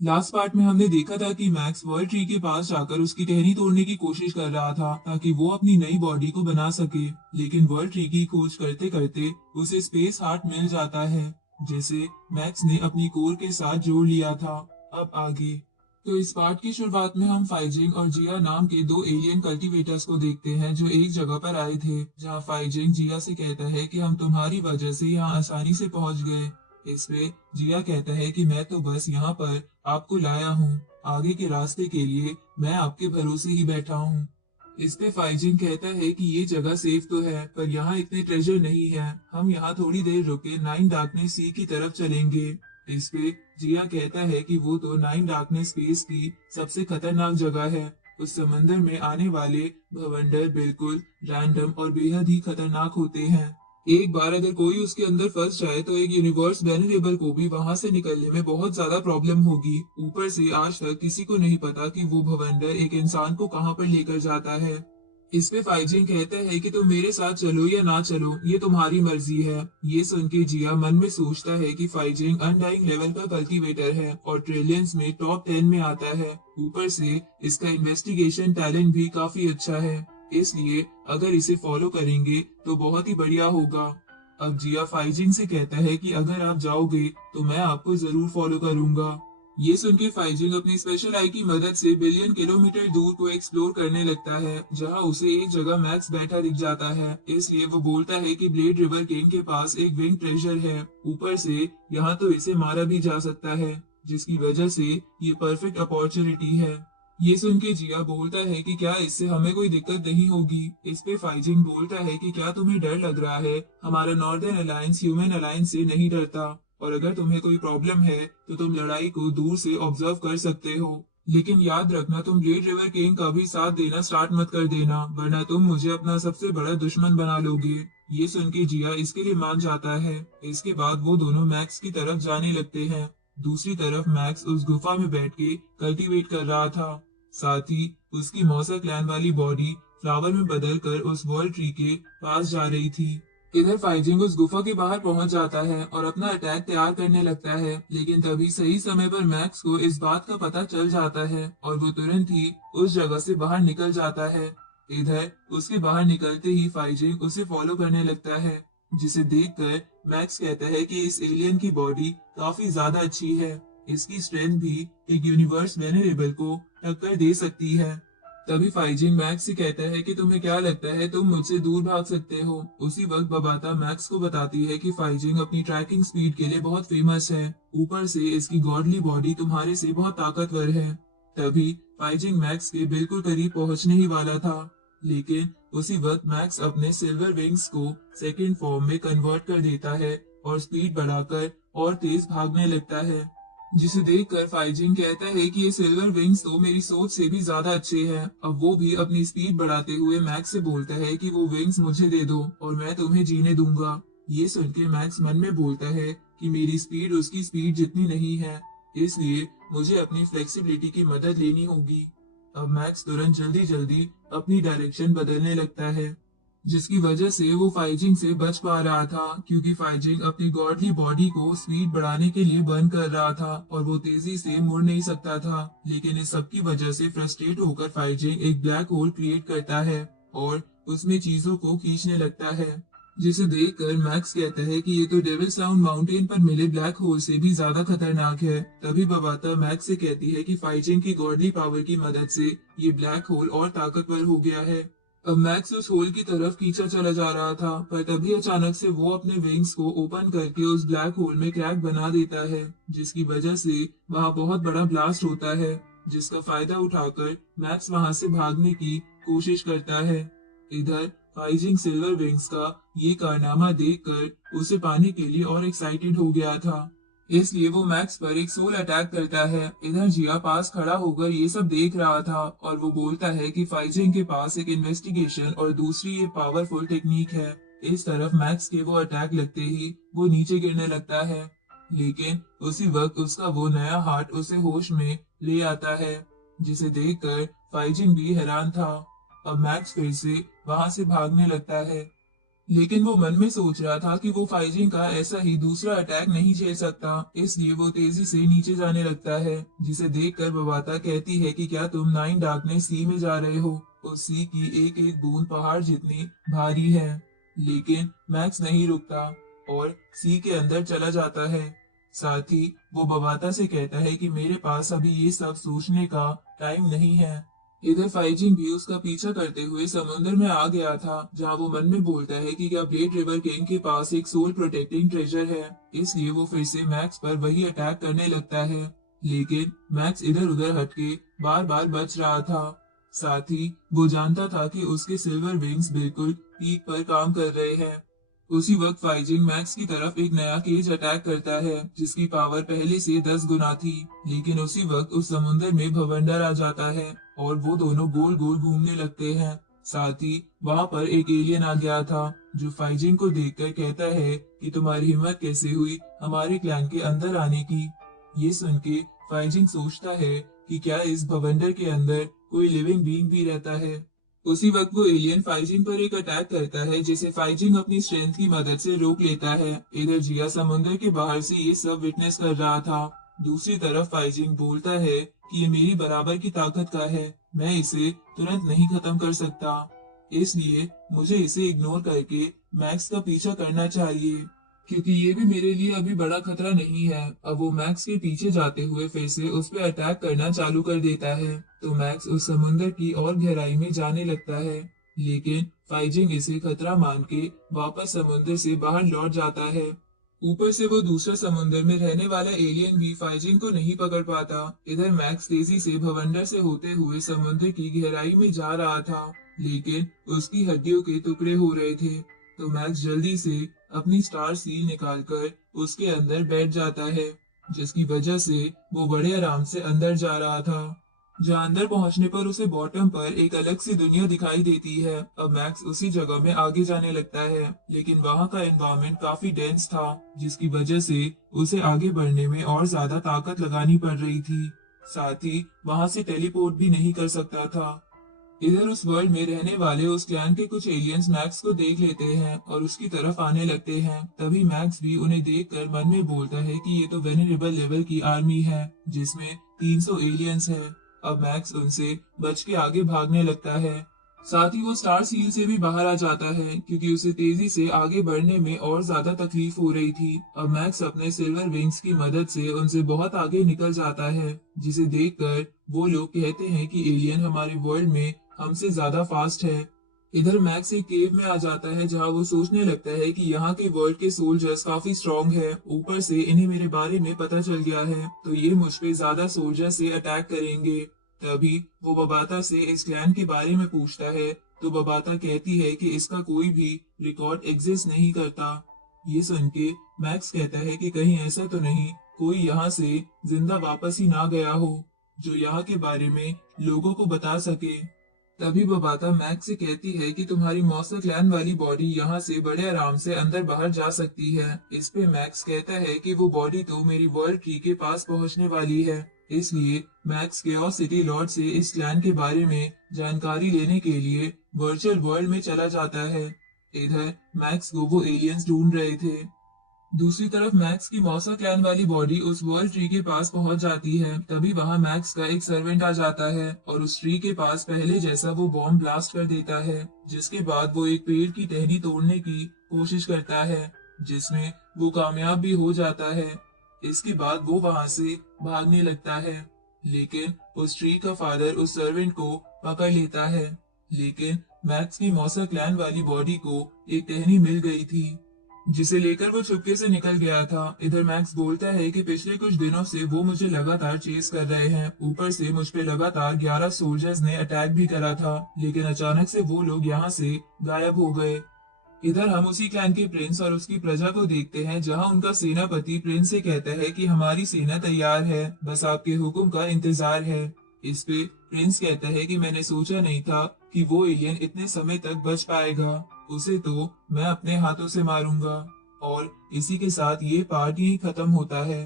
Last part में हमने देखा था कि मैक्स वर्ल्ड ट्री के पास जाकर उसकी टहनी तोड़ने की कोशिश कर रहा था ताकि वो अपनी नई बॉडी को बना सके। लेकिन वर्ल्ड ट्री की खोज करते करते उसे स्पेस हार्ट मिल जाता है, जिसे मैक्स ने अपनी कोर के साथ जोड़ लिया था। अब आगे। तो इस पार्ट की शुरुआत में हम फाइजिंग और जिया नाम के दो एलियन कल्टीवेटर्स को देखते हैं जो एक जगह पर आए थे, जहां फाइजिंग जिया से कहता है कि हम तुम्हारी वजह से यहाँ आसानी से पहुंच गए। इसमें जिया कहता है कि मैं तो बस यहाँ पर आपको लाया हूँ, आगे के रास्ते के लिए मैं आपके भरोसे ही बैठा हूँ। इस पे फाइजिन कहता है कि ये जगह सेफ तो है, पर यहाँ इतने ट्रेजर नहीं है, हम यहाँ थोड़ी देर रुके नाइन डार्कनेस सी की तरफ चलेंगे। इस पे जिया कहता है कि वो तो नाइन डार्कनेस स्पेस की सबसे खतरनाक जगह है। उस समंदर में आने वाले भवंडर बिल्कुल रैंडम और बेहद ही खतरनाक होते हैं। एक बार अगर कोई उसके अंदर फंस जाए तो एक यूनिवर्स वेनरेबल को भी वहां से निकलने में बहुत ज्यादा प्रॉब्लम होगी। ऊपर से आज तक किसी को नहीं पता कि वो भवंडर एक इंसान को कहां पर लेकर जाता है। इस पे फाइजिन कहता है कि तुम मेरे साथ चलो या ना चलो, ये तुम्हारी मर्जी है। ये सुन के जिया मन में सोचता है कि फाइजिन अनडाइंग लेवल का कल्टीवेटर है और ट्रिलियंस में टॉप 10 में आता है। ऊपर से इसका इन्वेस्टिगेशन टैलेंट भी काफी अच्छा है, इसलिए अगर इसे फॉलो करेंगे तो बहुत ही बढ़िया होगा। अब जिया फाइजिन से कहता है कि अगर आप जाओगे तो मैं आपको जरूर फॉलो करूंगा। ये सुन के फाइजिंग अपनी स्पेशल आई की मदद से बिलियन किलोमीटर दूर को एक्सप्लोर करने लगता है, जहां उसे एक जगह मैक्स बैठा दिख जाता है। इसलिए वो बोलता है कि ब्लेड रिवर किंग के पास एक विंग ट्रेजर है। ऊपर से यहाँ तो इसे मारा भी जा सकता है, जिसकी वजह से ये परफेक्ट अपॉर्चुनिटी है। ये सुन के जिया बोलता है कि क्या इससे हमें कोई दिक्कत नहीं होगी। इस पे फाइजिंग बोलता है कि क्या तुम्हें डर लग रहा है, हमारा नॉर्दर्न अलायंस ह्यूमन अलायंस से नहीं डरता, और अगर तुम्हें कोई प्रॉब्लम है तो तुम लड़ाई को दूर से ऑब्जर्व कर सकते हो। लेकिन याद रखना, तुम ब्लेड रिवर किंग का भी साथ देना स्टार्ट मत कर देना, वरना तुम मुझे अपना सबसे बड़ा दुश्मन बना लोगे। ये सुन के जिया इसके लिए मान जाता है। इसके बाद वो दोनों मैक्स की तरफ जाने लगते हैं। दूसरी तरफ मैक्स उस गुफा में बैठ के कल्टीवेट कर रहा था। साथ ही उसकी मौसा क्लैन वाली बॉडी फ्लावर में बदलकर उस वर्ल्ड ट्री के पास जा रही थी। इधर फाइजिंग उस गुफा के बाहर पहुंच जाता है और अपना अटैक तैयार करने लगता है, लेकिन तभी सही समय पर मैक्स को इस बात का पता चल जाता है और वो तुरंत ही उस जगह से बाहर निकल जाता है। इधर उसके बाहर निकलते ही फाइजिंग उसे फॉलो करने लगता है, जिसे देखकर मैक्स कहता है कि इस एलियन की बॉडी काफी ज्यादा अच्छी है, इसकी स्ट्रेंथ भी एक यूनिवर्स वेनरेबल को टक्कर दे सकती है। तभी फाइजिंग मैक्स से कहता है कि तुम्हें क्या लगता है तुम मुझसे दूर भाग सकते हो। उसी वक्त बबाता मैक्स को बताती है कि फाइजिंग अपनी ट्रैकिंग स्पीड के लिए बहुत फेमस है, ऊपर से इसकी गॉडली बॉडी तुम्हारे से बहुत ताकतवर है। तभी फाइजिंग मैक्स के बिल्कुल करीब पहुंचने ही वाला था, लेकिन उसी वक्त मैक्स अपने सिल्वर विंग्स को सेकेंड फॉर्म में कन्वर्ट कर देता है और स्पीड बढ़ाकर और तेज भागने लगता है, जिसे देखकर फाइजिन कहता है कि ये सिल्वर विंग्स तो मेरी सोच से भी ज्यादा अच्छे हैं। अब वो भी अपनी स्पीड बढ़ाते हुए मैक्स से बोलता है कि वो विंग्स मुझे दे दो और मैं तुम्हें जीने दूंगा। ये सुन के मैक्स मन में बोलता है कि मेरी स्पीड उसकी स्पीड जितनी नहीं है, इसलिए मुझे अपनी फ्लेक्सिबिलिटी की मदद लेनी होगी। अब मैक्स तुरंत जल्दी जल्दी अपनी डायरेक्शन बदलने लगता है, जिसकी वजह से वो फाइजिंग से बच पा रहा था, क्योंकि फाइजिंग अपनी गॉडली बॉडी को स्पीड बढ़ाने के लिए बर्न कर रहा था और वो तेजी से मुड़ नहीं सकता था। लेकिन इस सब की वजह से फ्रस्ट्रेट होकर फाइजिंग एक ब्लैक होल क्रिएट करता है और उसमें चीजों को खींचने लगता है, जिसे देखकर मैक्स कहता है कि ये तो डेविल साउंड माउंटेन पर मिले ब्लैक होल से भी ज्यादा खतरनाक है। तभी बबाता मैक्स से कहती है कि फाइजिंग की गॉडली पावर की मदद से ये ब्लैक होल और ताकतवर हो गया है। अब मैक्स उस होल की तरफ खींचा चला जा रहा था, पर तभी अचानक से वो अपने विंग्स को ओपन करके उस ब्लैक होल में क्रैक बना देता है, जिसकी वजह से वहां बहुत बड़ा ब्लास्ट होता है, जिसका फायदा उठाकर मैक्स वहां से भागने की कोशिश करता है। इधर फाइजिंग सिल्वर विंग्स का ये कारनामा देखकर उसे पाने के लिए और एक्साइटेड हो गया था, इसलिए वो मैक्स पर एक सोल अटैक करता है। इधर जिया पास खड़ा होकर ये सब देख रहा था और वो बोलता है कि फाइजिंग के पास एक इन्वेस्टिगेशन और दूसरी ये पावरफुल टेक्निक है। इस तरफ मैक्स के वो अटैक लगते ही वो नीचे गिरने लगता है, लेकिन उसी वक्त उसका वो नया हार्ट उसे होश में ले आता है, जिसे देखकर फाइजिंग भी हैरान था। अब मैक्स फिर से वहां से भागने लगता है, लेकिन वो मन में सोच रहा था कि वो फाइजिंग का ऐसा ही दूसरा अटैक नहीं झेल सकता, इसलिए वो तेजी से नीचे जाने लगता है, जिसे देखकर बबाता कहती है कि क्या तुम नाइन डार्कनेस सी में जा रहे हो। उस सी की एक एक बूंद पहाड़ जितनी भारी है। लेकिन मैक्स नहीं रुकता और सी के अंदर चला जाता है। साथ ही वो बबाता से कहता है कि मेरे पास अभी ये सब सोचने का टाइम नहीं है। इधर फाइजिंग भी उसका पीछा करते हुए समुद्र में आ गया था, जहां वो मन में बोलता है कि क्या ब्लेड रिवर किंग के पास एक सोल प्रोटेक्टिंग ट्रेजर है। इसलिए वो फिर से मैक्स पर वही अटैक करने लगता है। लेकिन मैक्स इधर उधर हटके बार बार बच रहा था। साथ ही वो जानता था कि उसके सिल्वर विंग्स बिल्कुल पीक पर काम कर रहे हैं। उसी वक्त फाइजिंग मैक्स की तरफ एक नया केज अटैक करता है, जिसकी पावर पहले से 10 गुना थी। लेकिन उसी वक्त उस समुद्र में भवंडर आ जाता है और वो दोनों गोल गोल घूमने लगते हैं। साथ ही वहां पर एक एलियन आ गया था, जो फाइजिंग को देखकर कहता है कि तुम्हारी हिम्मत कैसे हुई हमारे क्लैन के अंदर आने की। ये सुन के फाइजिंग सोचता है कि क्या इस भवंडर के अंदर कोई लिविंग बीइंग भी रहता है। उसी वक्त वो एलियन फाइजिंग पर एक अटैक करता है, जिसे फाइजिंग अपनी स्ट्रेंथ की मदद से रोक लेता है। इधर जिया समुद्र के बाहर से ये सब विटनेस कर रहा था। दूसरी तरफ फाइजिंग बोलता है कि ये मेरी बराबर की ताकत का है, मैं इसे तुरंत नहीं खत्म कर सकता, इसलिए मुझे इसे इग्नोर करके मैक्स का पीछा करना चाहिए, क्योंकि ये भी मेरे लिए अभी बड़ा खतरा नहीं है। अब वो मैक्स के पीछे जाते हुए फिर से उस पर अटैक करना चालू कर देता है, तो मैक्स उस समुंदर की और गहराई में जाने लगता है। लेकिन फाइजिंग इसे खतरा मान के वापस समुद्र से बाहर लौट जाता है। ऊपर से वो दूसरे समुद्र में रहने वाला एलियन भी फाइजिंग को नहीं पकड़ पाता। इधर मैक्स तेजी से भवंडर से होते हुए समुद्र की गहराई में जा रहा था, लेकिन उसकी हड्डियों के टुकड़े हो रहे थे। तो मैक्स जल्दी से अपनी स्टार सील निकालकर उसके अंदर बैठ जाता है, जिसकी वजह से वो बड़े आराम से अंदर जा रहा था। जहाँ अंदर पहुंचने पर उसे बॉटम पर एक अलग सी दुनिया दिखाई देती है। अब मैक्स उसी जगह में आगे जाने लगता है, लेकिन वहाँ का एनवायरनमेंट काफी डेंस था, जिसकी वजह से उसे आगे बढ़ने में और ज्यादा ताकत लगानी पड़ रही थी। साथ ही वहां से टेलीपोर्ट भी नहीं कर सकता था। इधर उस वर्ल्ड में रहने वाले उस क्लैन के कुछ एलियंस मैक्स को देख लेते हैं और उसकी तरफ आने लगते हैं। तभी मैक्स भी उन्हें देखकर मन में बोलता है कि ये तो वेनरेबल लेवल की आर्मी है, जिसमें 300 एलियंस है। अब मैक्स उनसे बच के आगे भागने लगता है। साथ ही वो स्टार सील से भी बाहर आ जाता है, क्योंकि उसे तेजी से आगे बढ़ने में और ज्यादा तकलीफ हो रही थी। अब मैक्स अपने सिल्वर विंग्स की मदद से उनसे बहुत आगे निकल जाता है, जिसे देखकर वो लोग कहते हैं कि एलियन हमारे वर्ल्ड में हमसे ज्यादा फास्ट है। इधर मैक्स एक केव में आ जाता है, जहां वो सोचने लगता है कि यहाँ के वर्ल्ड के सोल्जर्स काफी स्ट्रांग है। ऊपर से इन्हें मेरे बारे में पता चल गया है, तो ये मुझ पे ज्यादा सोल्जर से अटैक करेंगे। तभी वो बबाता से इस क्लैन के बारे में पूछता है, तो बबाता कहती है कि इसका कोई भी रिकॉर्ड एग्जिस्ट नहीं करता। ये सुन के मैक्स कहता है कि कहीं ऐसा तो नहीं कोई यहाँ से जिंदा वापस ही ना गया हो, जो यहाँ के बारे में लोगों को बता सके। तभी बबाता मैक्स से कहती है कि तुम्हारी मौसा क्लैन वाली बॉडी यहाँ से बड़े आराम से अंदर बाहर जा सकती है। इस पे मैक्स कहता है कि वो बॉडी तो मेरी वर्ल्ड ट्री के पास पहुँचने वाली है। इसलिए मैक्स केओस सिटी लॉर्ड से इस क्लैन के बारे में जानकारी लेने के लिए वर्चुअल वर्ल्ड में चला जाता है। इधर मैक्स को वो एलियंस ढूंढ रहे थे। दूसरी तरफ मैक्स की मौसा क्लैन वाली बॉडी उस वर्ल्ड ट्री के पास पहुंच जाती है। तभी वहां मैक्स का एक सर्वेंट आ जाता है और उस ट्री के पास पहले जैसा वो बॉम्ब ब्लास्ट कर देता है, जिसके बाद वो एक पेड़ की टहनी तोड़ने की कोशिश करता है, जिसमें वो कामयाब भी हो जाता है। इसके बाद वो वहां से भागने लगता है, लेकिन उस ट्री का फादर उस सर्वेंट को पकड़ लेता है। लेकिन मैक्स की मौसा क्लैन वाली बॉडी को एक टहनी मिल गई थी, जिसे लेकर वो चुपके से निकल गया था। इधर मैक्स बोलता है कि पिछले कुछ दिनों से वो मुझे लगातार चेस कर रहे हैं। ऊपर से मुझ पे लगातार 11 सोल्जर्स ने अटैक भी करा था, लेकिन अचानक से वो लोग यहाँ से गायब हो गए। इधर हम उसी क्लैन के प्रिंस और उसकी प्रजा को देखते हैं, जहाँ उनका सेनापति प्रिंस से कहता है कि हमारी सेना तैयार है, बस आपके हुक्म का इंतजार है। इस पे प्रिंस कहता है कि मैंने सोचा नहीं था कि वो एलियन इतने समय तक बच पाएगा, उसे तो मैं अपने हाथों से मारूंगा। और इसी के साथ ये पार्ट यही खत्म होता है।